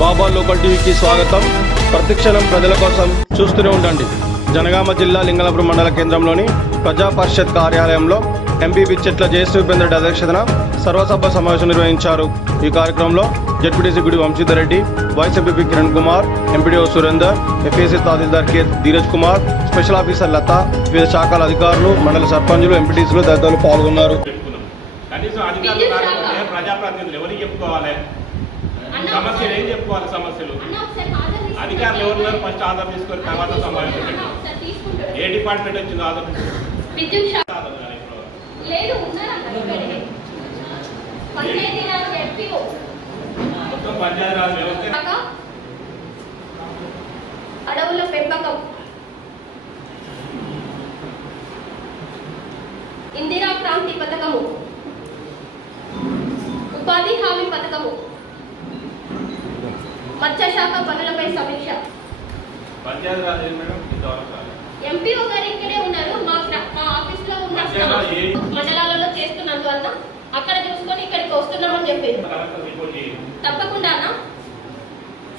బాబా local టీవీకి స్వాగతం. ప్రతిక్షణం ప్రజల కోసం చూస్తూనే ఉండండి. జనగామ జిల్లా లింగలాపురం మండల కేంద్రంలోని ప్రజా పరిషత్ కార్యాలయంలో ఎంపీ బిచ్చెట్ల జయశ్రీపేంద్ర రెడ్డి అధ్యక్షతన సర్వసభ సమావేశం నిర్వహించారు. ఈ కార్యక్రమంలో ZPTC Gudi Vamshidhar Reddy, vice MP Kiran Kumar, MPDO Surender, FAC tahsildar K Dheeraj Kumar, special officer Latha, వివిధ శాఖల అధికారులు, మండల సర్పంచులు, ఎంపీటీసీలు తదితరులు పాల్గొన్నారు. కనీసం అధికారులు ప్రజాప్రతినిధులు ఎవరికి చెప్పుకోవాలి, సమస్యలు ఏం చెప్పుకోవాలి, సమస్యలు అధికారులు ఎవరున్నారు ఫస్ట్ ఆధార్ తీసుకొని తర్వాత సమావేశం ఏ డిపార్ట్మెంట్ వచ్చిందో ఆధార్ మొత్తం పంచాయతీరాజ్ వ్యవస్థ, అడవుల పెంపకం, ఇందిరా క్రాంతి పథకము, ఉపాధి హామీ పథకము, మత్స్యశాఖ పనులపై సమీక్ష. ఎంపీఓ గారు ఇక్కడే ఉన్నారు, మా ఆఫీస్ లో ఉన్న మండలాలలో చేస్తున్నందువల్ల అక్కడ చూసుకొని ఇక్కడికి వస్తున్నామని చెప్పారు. తప్పకుండా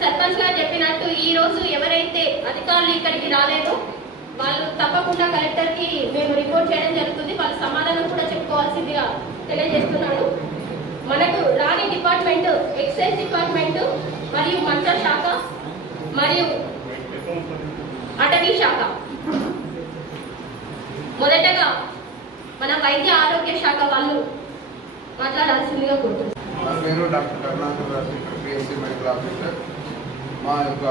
సర్పంచ్ గారు చెప్పినట్టు ఈ రోజు ఎవరైతే అధికారులు ఇక్కడికి రాలేదో వాళ్ళు తప్పకుండా కలెక్టర్ కి మేము రిపోర్ట్ చేయడం జరుగుతుంది. వాళ్ళ సమాధానం కూడా చెప్పుకోవాల్సిందిగా తెలియజేస్తున్నాను. మనకు రాని డిపార్ట్మెంట్ ఎక్సైజ్ డిపార్ట్మెంట్ మరియు మత్స్య శాఖ మరియు అటవీ శాఖ. మొదటగా మన వైద్య ఆరోగ్య శాఖ వాళ్ళు మాట్లాడాల్సిందిగా కోరుతున్నాను. నేను డాక్టర్ కరుణాకర్ రాజు, పిఎస్సి మెడికల్ ఆఫీసర్. మా యొక్క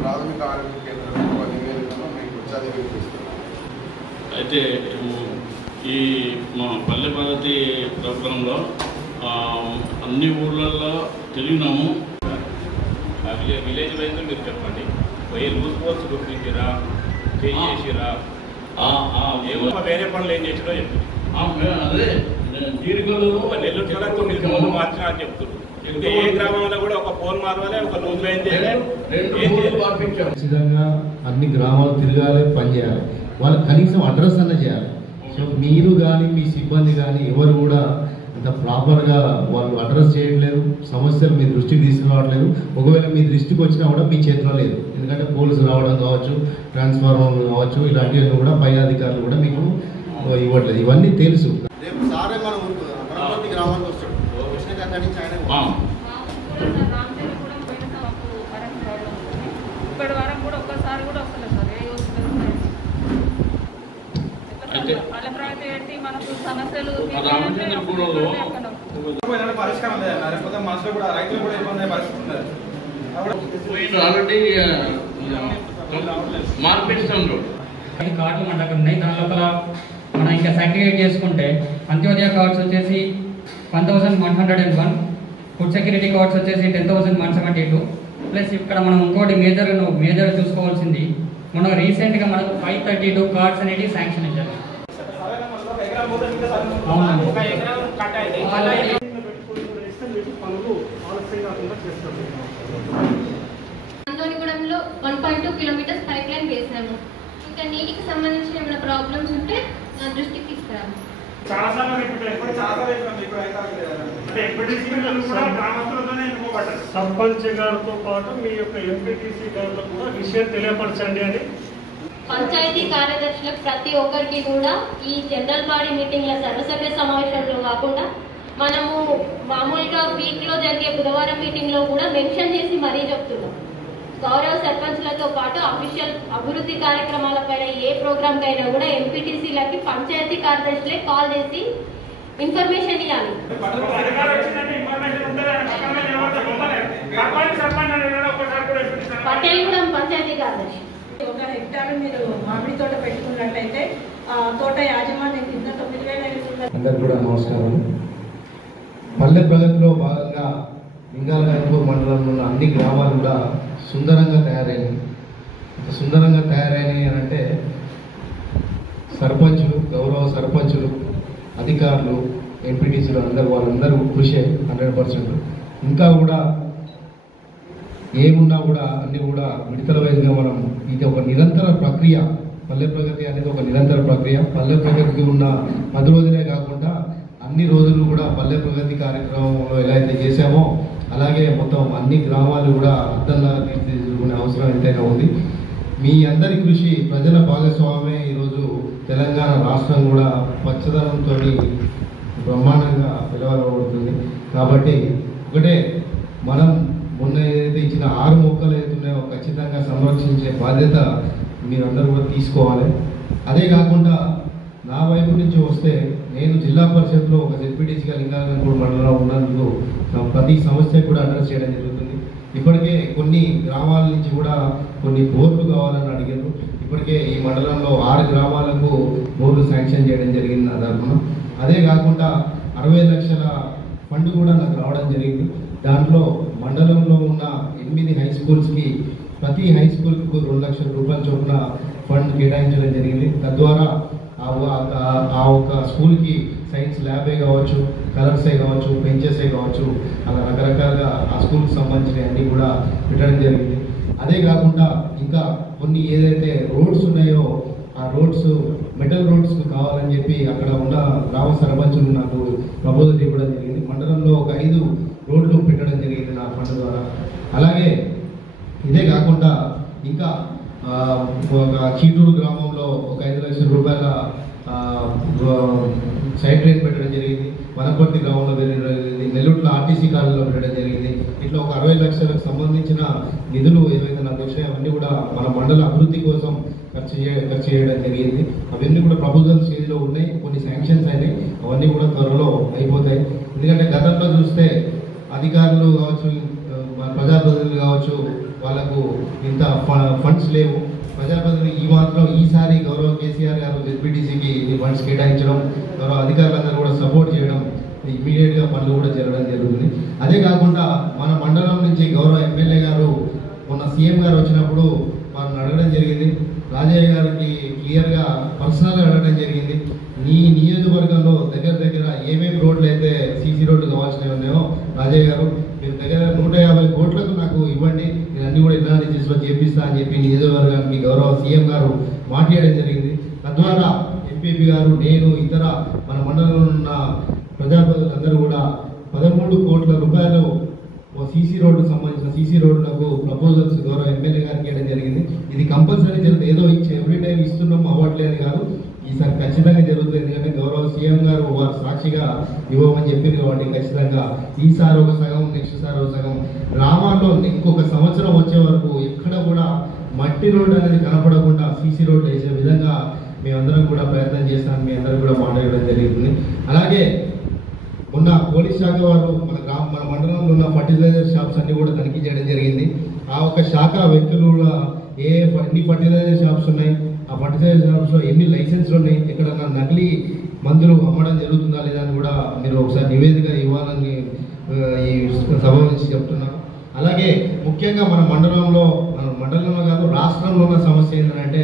ప్రాథమిక ఆరోగ్య కేంద్రంలో నివేదికను మీకు చదివిస్తున్నాను. అయితే ఈ మా పల్లె ప్రగతి ప్రోగ్రాంలో అన్ని ఊళ్ళల్లో తిరిగినాము. విలేజ్ వైజ్ మీరు చెప్పండి, రూల్ ఫోర్స్ గుర్తించిరా, చేసిరా, వేరే పనులు ఏం చేసిరో చెప్తుంది. అదే దీర్ఘలు నెల్లూరు జిల్లా 9 మంది మార్చినా అని చెప్తున్నారు. ఇంకా ఏ గ్రామంలో కూడా ఒక ఫోన్ మారవాలి, ఒక రోజు ఏం చేయాలి, ఖచ్చితంగా అన్ని గ్రామాలు తిరగాలి, పనిచేయాలి. వాళ్ళు కనీసం అడ్రస్ అన్న చేయాలి. సో మీరు కానీ మీ సిబ్బంది కానీ ఎవరు కూడా అంత ప్రాపర్గా వాళ్ళు అడ్రస్ చేయట్లేదు, సమస్యలు మీ దృష్టికి తీసుకురావట్లేదు. ఒకవేళ మీ దృష్టికి వచ్చినా కూడా మీ చేతిలో లేదు. ఎందుకంటే పోలీసు రావడం కావచ్చు, ట్రాన్స్ఫార్మర్లు కావచ్చు, ఇలాంటివన్నీ కూడా పై అధికారులు కూడా మీకు ఇవ్వట్లేదు. ఇవన్నీ తెలుసు. రేపు సారే మన అమరావతి గ్రామానికి వస్తాడు, అక్కడి నుంచి ఆయన ఇప్పటి వరకు కూడా ఒక్కసారి కూడా వస్తలేదు సార్. వాళ్ళ ప్రగతి ఏంటి, మనకు సమస్యలు పరిష్కారం లేదన్న. లేకపోతే మనసులో కూడా రైతులు కూడా ఇబ్బంది అయ్యే పరిస్థితి ఉంది. ఆల్రెడీ మార్పిస్తాను కార్డులు మన దగ్గర ఉన్నాయి. దాని లోపల మనం ఇంకా సర్టిఫికేట్ చేసుకుంటే అంత్యోదయ కార్డ్స్ వచ్చేసి 1101, ఫుడ్ సెక్యూరిటీ కార్డ్స్ వచ్చేసి 10,172. ప్లస్ ఇక్కడ మనం ఇంకోటి మేజర్ చూసుకోవాల్సింది, మనం రీసెంట్గా మనకు 532 కార్డ్స్ అనేవి శాంక్షన్ ఇచ్చారు. అందోనిగూడెంలో 1.2 కిలోమీటర్స్ పైప్ లైన్ వేసాము. ఇంకా నీటికి సంబంధించిన ఏమైనా ప్రాబ్లమ్స్ ఉంటే నా దృష్టికి తీసుకురాము. సర్పంచ్ గారితో పాటు మీ యొక్క ఎంపీటీసీ గారితో కూడా విషయం తెలియపరచండి అని పంచాయతీ కార్యదర్శులకు ప్రతి ఒక్కరికి కూడా ఈ జనరల్ బాడీ మీటింగ్ల సర్వసభ్య సమావేశంలో కాకుండా మనము మామూలుగా వీక్లో జరిగే బుధవారం మీటింగ్లో కూడా మెన్షన్ చేసి మరీ చెప్తున్నాం. గౌరవ సర్పంచ్లతో పాటు అఫీషియల్ అభివృద్ధి కార్యక్రమాలపైన ఏ ప్రోగ్రామ్కి అయినా కూడా ఎంపీటీసీలకి పంచాయతీ కార్యదర్శులే కాల్ చేసి ఇన్ఫర్మేషన్ ఇవ్వాలి. పటేల్గూడెం పంచాయతీ కార్యదర్శి 1 హెక్టార్ మీరు మామిడి తోట పెట్టుకున్నట్లయితే తోట యాజమాన్యం కింద 9,500. అందరికీ కూడా నమస్కారం. పల్లె ప్రగతిలో భాగంగా లింగాలగన్పూర్ మండలంలో ఉన్న అన్ని గ్రామాలు కూడా సుందరంగా తయారైనవి. సుందరంగా తయారైనవి అంటే సర్పంచులు, గౌరవ సర్పంచులు, అధికారులు, ఎంపీటీసీలు వాళ్ళందరూ కృషి 100%. ఇంకా కూడా ఏమున్నా కూడా అన్నీ కూడా విడతల వైజ్గా మనం ఇది ఒక నిరంతర ప్రక్రియ. పల్లె ప్రగతి అనేది ఒక నిరంతర ప్రక్రియ. పల్లె ప్రగతికి ఉన్న 10 రోజులే కాకుండా అన్ని రోజులు కూడా పల్లె ప్రగతి కార్యక్రమంలో ఎలా అయితే చేశామో అలాగే మొత్తం అన్ని గ్రామాలు కూడా అద్దంలా తీర్చిదిద్దుకునే అవసరం ఎంతైనా ఉంది. మీ అందరి కృషి, ప్రజల భాగస్వామ్యమే ఈరోజు తెలంగాణ రాష్ట్రం కూడా పచ్చదనంతో బ్రహ్మాండంగా పిలవబడుతుంది. కాబట్టి ఒకటే, మనం మొన్న ఏదైతే ఇచ్చిన 6 మొక్కలు ఏదైతున్నాయో ఖచ్చితంగా సంరక్షించే బాధ్యత మీరందరూ కూడా తీసుకోవాలి. అదే కాకుండా నా వైపు నుంచి వస్తే, నేను జిల్లా పరిషత్లో ఒక జెడ్పీటీసీగా లింగాలగూడ మండలంలో ఉన్నందుకు ప్రతి సమస్య కూడా అడ్రస్ చేయడం జరుగుతుంది. ఇప్పటికే కొన్ని గ్రామాల నుంచి కూడా కొన్ని బోర్లు కావాలని అడిగారు. ఇప్పటికే ఈ మండలంలో 6 గ్రామాలకు బోర్లు శాంక్షన్ చేయడం జరిగింది నా తరఫున. అదే కాకుండా 60 లక్షల ఫండ్ కూడా నాకు రావడం జరిగింది. దాంట్లో మండలంలో ఉన్న 8 హై స్కూల్స్కి ప్రతి హై స్కూల్కి 2 లక్షల రూపాయల చొప్పున ఫండ్ కేటాయించడం జరిగింది. తద్వారా ఆ ఒక స్కూల్కి సైన్స్ ల్యాబే కావచ్చు, కలర్సే కావచ్చు, బెంచెసే కావచ్చు, అలా రకరకాలుగా ఆ స్కూల్కి సంబంధించిన అన్నీ కూడా పెట్టడం జరిగింది. అదే కాకుండా ఇంకా కొన్ని ఏదైతే రోడ్స్ ఉన్నాయో ఆ రోడ్స్ మెటల్ రోడ్స్ కావాలని చెప్పి అక్కడ ఉన్న గ్రామ సర్పంచులు నాకు ప్రపోజల్ ఇవ్వడం జరిగింది. మండలంలో ఒక 5 రోడ్లు పెట్టడం జరిగింది నా ఫండ్ ద్వారా. అలాగే ఇదే కాకుండా ఇంకా ఒక చీటూరు గ్రామంలో ఒక 5 లక్షల రూపాయల సైడ్ డ్రైన్ పెట్టడం జరిగింది. వనపర్తి గ్రామంలో పెట్టడం జరిగింది. నెల్లూరులో ఆర్టీసీ కాలనీలో పెట్టడం జరిగింది. ఇట్లా ఒక 60 లక్షలకు సంబంధించిన నిధులు ఏవైతే నాకు వచ్చాయో అవన్నీ కూడా మన మండల అభివృద్ధి కోసం ఖర్చు చేయడం జరిగింది. అవన్నీ కూడా ప్రపోజల్ స్టేజ్లో ఉన్నాయి. కొన్ని శాంక్షన్స్ అయినాయి. అవన్నీ కూడా త్వరలో అయిపోతాయి. ఎందుకంటే గతంలో చూస్తే అధికారులు కావచ్చు, ప్రజాప్రతినిధులు కావచ్చు, వాళ్ళకు ఇంత ఫండ్స్ లేవు. ప్రజాప్రతినిధులు ఈ మాత్రం ఈసారి గౌరవ కేసీఆర్ గారు జెడ్పీటీసీకి ఫండ్స్ కేటాయించడం, గౌరవ అధికారులందరూ కూడా సపోర్ట్ చేయడం, ఇమీడియట్గా పనులు కూడా జరగడం జరుగుతుంది. అదే కాకుండా మన మండలం నుంచి గౌరవ ఎమ్మెల్యే గారు మొన్న సీఎం గారు వచ్చినప్పుడు వాళ్ళని అడగడం జరిగింది. రాజయ్య గారికి క్లియర్గా పర్సనల్గా అడగడం జరిగింది. నీ నియోజకవర్గంలో దగ్గర ఏమేమి రోడ్లు అయితే సీసీ రోడ్లు కావాల్సినవి ఉన్నాయో రాజయ్య గారు మీరు దగ్గర 150 కోట్లకు నాకు ఇవ్వండి, నేను అన్ని కూడా ఎన్ఆర్జీఎస్లో చేపిస్తా అని చెప్పి నియోజకవర్గానికి గౌరవ సీఎం గారు మాట్లాడడం జరిగింది. తద్వారా ఎంపీపీ గారు, నేను, ఇతర మన మండలంలో ఉన్న ప్రజాప్రతినిధులందరూ కూడా 13 కోట్ల రూపాయలు సీసీ రోడ్డుకు సంబంధించిన సీసీ రోడ్డులకు ప్రపోజల్స్ గౌరవ ఎమ్మెల్యే గారికి ఇవ్వడం జరిగింది. ఇది కంపల్సరీ జరుగుతుంది. ఏదో ఎవ్రీ టైం ఇస్తున్నాము అవ్వట్లేదు కాదు, ఈసారి ఖచ్చితంగా జరుగుతుంది. ఎందుకంటే గౌరవ సీఎం గారు వారు సాక్షిగా ఇవ్వమని చెప్పారు కాబట్టి ఖచ్చితంగా ఈసారి ఒక సగం, నెక్స్ట్ సారి ఒక సగం. గ్రామాల్లో ఇంకొక సంవత్సరం వచ్చే వరకు ఎక్కడ కూడా మట్టి రోడ్డు అనేది కనపడకుండా సీసీ రోడ్లు వేసే విధంగా మేమందరం కూడా ప్రయత్నం చేస్తామని మీ అందరూ కూడా మాట్లాడడం జరుగుతుంది. అలాగే మొన్న పోలీస్ శాఖ వారు మన మండలంలో ఉన్న ఫర్టిలైజర్ షాప్స్ అన్ని కూడా తనిఖీ చేయడం జరిగింది. ఆ ఒక శాఖ వ్యక్తులు కూడా ఎన్ని ఫర్టిలైజర్ షాప్స్ ఉన్నాయి, ఆ ఫర్టిలైజర్ షాప్స్లో ఎన్ని లైసెన్స్లు ఉన్నాయి, ఎక్కడన్నా నకిలీ మందులు అమ్మడం జరుగుతుందా లేదా అని కూడా మీరు ఒకసారి నివేదిక ఇవ్వాలని ఈ సభ నుంచి చెప్తున్నాను. అలాగే ముఖ్యంగా మన మండలంలో కాదు రాష్ట్రంలో ఉన్న సమస్య ఏంటంటే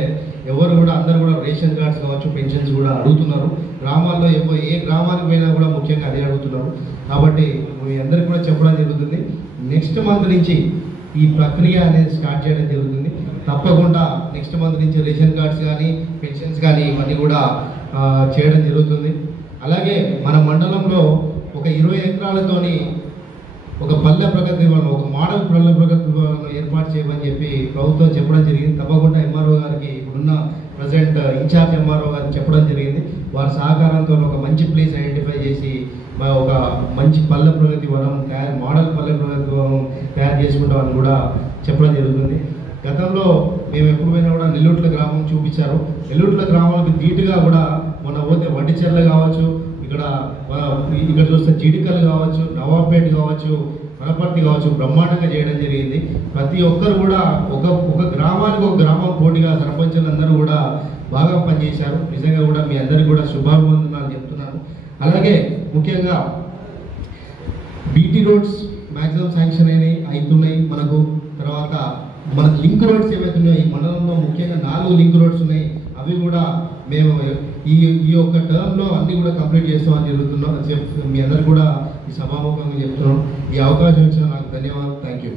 ఎవరు కూడా అందరూ కూడా రేషన్ కార్డ్స్ కావచ్చు, పెన్షన్స్ కూడా అడుగుతున్నారు. గ్రామాల్లో ఏ గ్రామానికి పోయినా కూడా ముఖ్యంగా అదే అడుగుతున్నారు. కాబట్టి మీ అందరికీ కూడా చెప్పడం జరుగుతుంది. నెక్స్ట్ మంత్ నుంచి ఈ ప్రక్రియ అనేది స్టార్ట్ చేయడం జరుగుతుంది. తప్పకుండా నెక్స్ట్ మంత్ నుంచి రేషన్ కార్డ్స్ కానీ, పెన్షన్స్ కానీ ఇవన్నీ కూడా చేయడం జరుగుతుంది. అలాగే మన మండలంలో ఒక 20 ఎకరాలతోని ఒక పల్లె ప్రగతి భవనం, ఒక మోడల్ పల్లె ప్రగతి భవనం ఏర్పాటు చేయమని చెప్పి ప్రభుత్వం చెప్పడం జరిగింది. తప్పకుండా ఎంఆర్ఓ గారికి, ఇప్పుడున్న ప్రజెంట్ ఇన్ఛార్జ్ ఎంఆర్ఓ గారికి చెప్పడం జరిగింది. వారి సహకారంతో ఒక మంచి ప్లేస్ ఐడెంటిఫై చేసి ఒక మంచి పల్లె ప్రగతి భవనం మోడల్ పల్లె ప్రగతి భవనం తయారు చేసుకుంటామని కూడా చెప్పడం జరుగుతుంది. గతంలో మేము ఎప్పుడు పోయినా కూడా నెల్లూట్ల గ్రామం చూపించారు. నెల్లూట్ల గ్రామానికి ధీటుగా కూడా మొన్న పోతే వడ్డిచెర్ల కావచ్చు, ఇక్కడ చూస్తే జీడికలు కావచ్చు, నవాబ్పేట కావచ్చు, వనపర్తి కావచ్చు, బ్రహ్మాండంగా చేయడం జరిగింది. ప్రతి ఒక్కరు కూడా ఒక గ్రామానికి ఒక గ్రామం పోటీగా సర్పంచులందరూ కూడా బాగా పనిచేశారు. నిజంగా కూడా మీ అందరికీ కూడా శుభాభివందనాలు చెప్తున్నాను. అలాగే ముఖ్యంగా బీటీ రోడ్స్ మ్యాక్సిమం శాంక్షన్ అవుతున్నాయి మనకు. తర్వాత మన లింక్ రోడ్స్ ఏవైతున్నాయో ఈ మండలంలో ముఖ్యంగా 4 లింక్ రోడ్స్ ఉన్నాయి. అవి కూడా మేము ఈ యొక్క టర్మ్లో అన్నీ కూడా కంప్లీట్ చేస్తామని జరుగుతున్నాం. మీ అందరు కూడా ఈ సభాముఖంగా చెప్తున్నాం. ఈ అవకాశం ఇచ్చిన నాకు ధన్యవాదాలు. Thank you.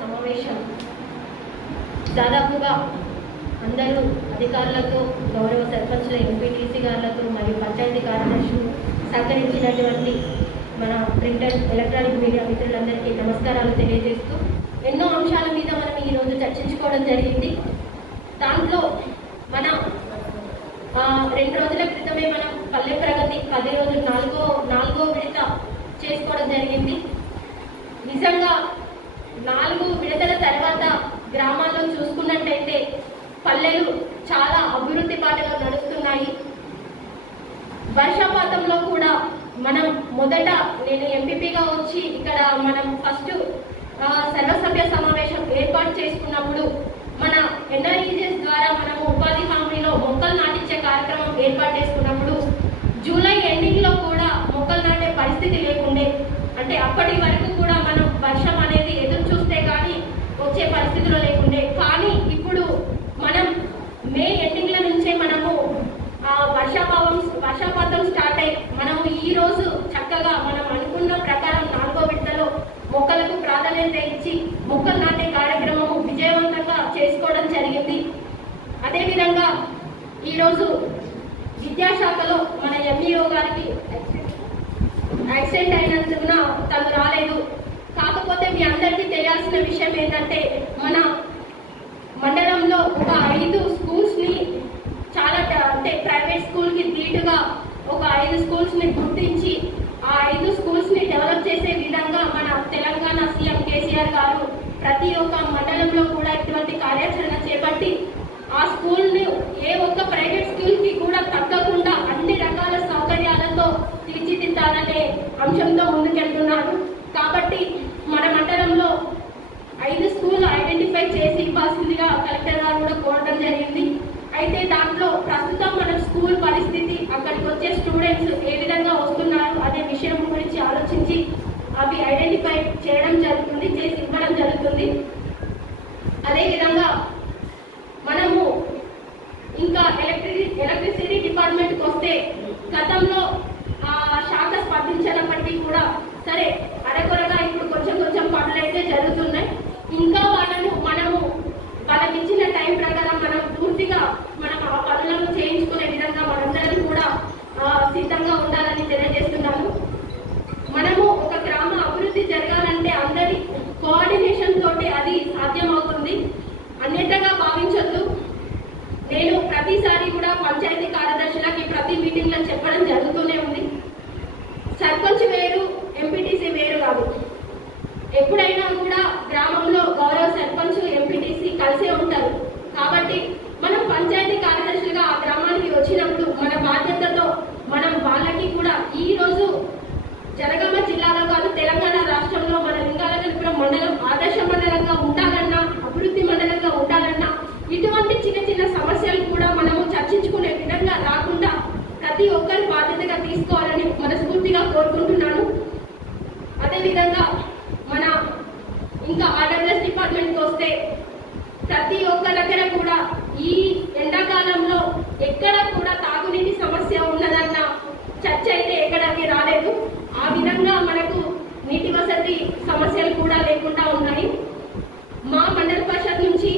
సమావేశం దాదాపుగా అందరూ అధికారులతో, గౌరవ సర్పంచుల, ఎంపీటీసీ గారులతో మరియు పంచాయతీ కార్యదర్శులు సహకరించినటువంటి మన ప్రింట్ అండ్ ఎలక్ట్రానిక్ మీడియా మిత్రులందరికీ నమస్కారాలు తెలియజేస్తూ ఎన్నో అంశాల మీద మనం ఈరోజు చర్చించుకోవడం జరిగింది. దాంట్లో మన 2 రోజుల క్రితమే మనం పల్లె ప్రగతి 10 రోజులు నాలుగో విడత చేసుకోవడం జరిగింది. నిజంగా 4 విడతల తర్వాత గ్రామాల్లో చూసుకున్నట్టయితే పల్లెలు చాలా అభివృద్ధి బాటలో నడుస్తున్నాయి. వర్షపాతంలో కూడా మనం మొదట నేను ఎంపీపీగా వచ్చి ఇక్కడ మనం ఫస్ట్ సర్వసభ్య సమావేశం ఏర్పాటు చేసుకున్నప్పుడు మన ఎన్ఆర్ఈజీఎస్ ద్వారా మనము ఉపాధి హామీలో మొక్కలు నాటించే కార్యక్రమం ఏర్పాటు చేసుకున్నప్పుడు జూలై ఎండింగ్లో కూడా మొక్కలు నాటే పరిస్థితి లేకుండే. అంటే అప్పటి వరకు కూడా మనం వర్షం అనేది ఎదురు చూస్తే కానీ వచ్చే పరిస్థితిలో లేకుండే. కానీ ఇప్పుడు మనం మే ఎండింగ్ల నుంచే మనము వర్షపాతం స్టార్ట్ అయ్యి మనము ఈ రోజు చక్కగా మనం అనుకున్న ప్రకారం 4వ విడతలో మొక్కలకు ప్రాధాన్యత ఇచ్చి మొక్కలు నాటే కార్యక్రమం విజయవంతంగా చేసుకోవడం జరిగింది. అదేవిధంగా ఈరోజు విద్యాశాఖలో మన ఎంఈఓ గారికి యాక్సిడెంట్ అయినందున తను రాలేదు. కాకపోతే మీ అందరికీ తెలియాల్సిన విషయం ఏంటంటే మన మండలంలో ఒక 5 స్కూల్స్ని చాలా అంటే ప్రైవేట్ స్కూల్కి ధీటుగా ఒక 5 స్కూల్స్ని గుర్తించి ఆ 5 స్కూల్స్ని డెవలప్ చేసే విధంగా మన తెలంగాణ సీఎం కేసీఆర్ గారు ప్రతి ఒక్క మండలంలో కూడా ఇటువంటి కార్యాచరణ చేపట్టి ఆ స్కూల్ని ఏ ఒక్క ప్రైవేట్ స్కూల్కి కూడా తగ్గకుండా అన్ని రకాల సౌకర్యాలతో తీర్చిదిద్దాలనే అంశంతో ముందుకెళ్తున్నారు. కాబట్టి మన మండలంలో 5 స్కూల్ ఐడెంటిఫై చేసి ఇవ్వాల్సిందిగా కలెక్టర్ గారు కూడా కోరడం జరిగింది. అయితే దాంట్లో ప్రస్తుతం మన స్కూల్ పరిస్థితి, అక్కడికి వచ్చే స్టూడెంట్స్ ఏ విధంగా వస్తున్నారు అనే విషయం గురించి ఆలోచించి అవి ఐడెంటిఫై చేయడం జరుగుతుంది, చేసి ఇవ్వడం జరుగుతుంది. అదేవిధంగా మనము ఇంకా ఎలక్ట్రిసిటీ డిపార్ట్మెంట్కి వస్తే గతంలో ఆ శాఖ స్పందించినప్పటికీ కూడా సరే అరకొరగా ఇప్పుడు కొంచెం పనులు అయితే జరుగుతున్నాయి. ఇంకా మనము వాళ్ళకి ఇచ్చిన టైం ప్రకారం మనం పూర్తిగా మనం ఆ పనులను చేయించుకునే విధంగా మనందరం కూడా సిద్ధంగా ఉండాలని తెలియజేస్తున్నాను. మనము ఒక గ్రామ అభివృద్ధి జరగాలంటే అందరి కోఆర్డినేషన్ తోటి అది సాధ్యమవుతుంది. అన్నిటిగా భావించొద్దు. నేను ప్రతిసారి కూడా పంచాయతీ కార్యదర్శులకి ప్రతి మీటింగ్లో చెప్పడం జరుగుతూనే ఉంది. సర్పంచ్ వేరు, ఎంపీటీసీ వేరు కాదు. ఎప్పుడైనా కూడా గ్రామంలో గౌరవ సర్పంచ్, ఎంపీటీసీ కలిసే ఉంటారు. కాబట్టి మనం పంచాయతీ కార్యదర్శులుగా ఆ గ్రామానికి వచ్చినప్పుడు మన బాధ్యతతో మనం వాళ్ళకి కూడా ఈ రోజు జనగామ జిల్లాలో కాదు తెలంగాణ రాష్ట్రంలో మన లింగాలగనపురం మండలం ఆదర్శ మండలంగా ఉండాలన్నా, అభివృద్ధి మండలంగా ఉండాలన్నా ఇటువంటి చిన్న సమస్యలు కూడా మనము చర్చించుకునే విధంగా రాకుండా ప్రతి ఒక్కరు బాధ్యతగా తీసుకోవాలని మనస్ఫూర్తిగా కోరుకుంటున్నాను. అదేవిధంగా మన ఇంకా ఆర్డబ్ల్యూఎస్ డిపార్ట్మెంట్కి వస్తే ప్రతి ఒక్క దగ్గర కూడా ఈ ఎండాకాలంలో ఎక్కడ కూడా తాగునీటి సమస్య ఉన్నదన్న చర్చ అయితే ఎక్కడికి రాలేదు. ఆ విధంగా మనకు నీటి వసతి సమస్యలు కూడా లేకుండా ఉన్నాయి. మా మండల పరిషత్ నుంచి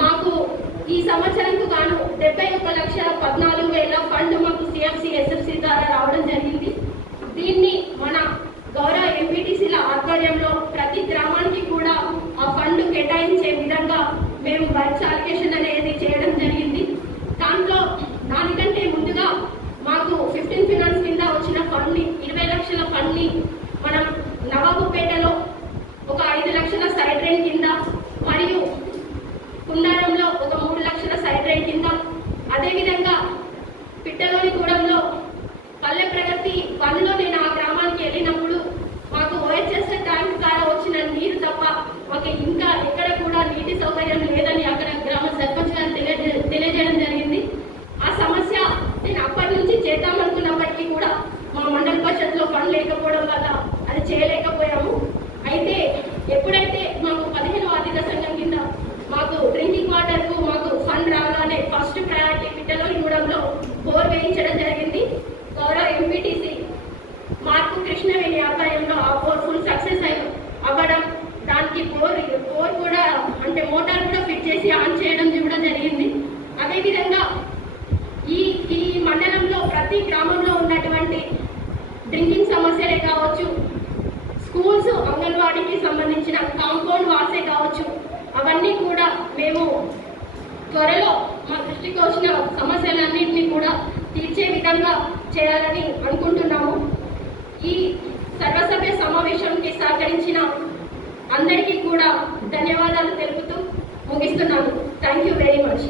మాకు ఈ సంవత్సరంకు గాను 71,14,000 ఫండ్ మాకు సిఎఫ్సి ఎస్ఎఫ్సి ద్వారా రావడం జరిగింది. దీన్ని మన గౌరవ ఎంపీటీసీల ఆధ్వర్యంలో ప్రతి గ్రామానికి కూడా ఆ ఫండ్ కేటాయించే విధంగా మేము వర్క్స్ అలొకేషన్ అనేది చేయడం జరిగింది. దాంట్లో దానికంటే ముందుగా మాకు 15 ఫినాన్స్ కింద వచ్చిన ఫండ్ని 20 లక్షల ఫండ్ని మనం నవాబుపేటలో ఒక 5 లక్షల సైడ్ రైన్ కింద మరియు కుండారంలో ఒక 3 లక్షల సైడ్ రైన్ కింద, అదేవిధంగా పిట్టలోనిగూడెంలో పల్లె ప్రగతి 1లో నేను ఆ గ్రామానికి వెళ్ళినప్పుడు మాకు ఓహెచ్ఎస్ ట్యాంక్ ద్వారా వచ్చిన నీరు తప్ప మాకు ఇంకా ఎక్కడ కూడా నీటి సౌకర్యం లేదని అక్కడ గ్రామ సర్పంచ్ గారు తెలియజేయడం జరిగింది. ఆ సమస్య నేను అప్పటి నుంచి చేద్దామనుకున్నప్పటికీ కూడా మా మండల పరిషత్లో ఫండ్ లేకపోవడం వల్ల అది చేయలేకపోయాము. అయితే ఎప్పుడైతే మాకు 15వ ఆర్థిక సంఘం కింద మాకు డ్రింకింగ్ వాటర్కు మాకు ఫండ్ రాగానే ఫస్ట్ ప్రయారిటీ పిట్టలోనిగూడెంలో బోర్ వేయించడం జరిగింది. గౌరవ ఎంపీటీసీ మార్పు కృష్ణవేణి ఆధ్వర్యంలో ఆ బోర్ ఫుల్ సక్సెస్ అవ్వడం, దానికి బోర్ కూడా అంటే మోటార్ కూడా ఫిట్ చేసి ఆన్ చేయడం కూడా జరిగింది. అదేవిధంగా ఈ మండలంలో ప్రతి గ్రామంలో ఉన్నటువంటి డ్రింకింగ్ సమస్య అంగన్వాడీకి సంబంధించిన కాంపౌండ్ వాసే కావచ్చు, అవన్నీ కూడా మేము త్వరలో మా దృష్టికి వచ్చిన సమస్యలన్నింటినీ కూడా తీర్చే విధంగా చేయాలని అనుకుంటున్నాము. ఈ సర్వసభ్య సమావేశానికి సహకరించిన అందరికీ కూడా ధన్యవాదాలు తెలుపుతూ ముగిస్తున్నాను. Thank you very much.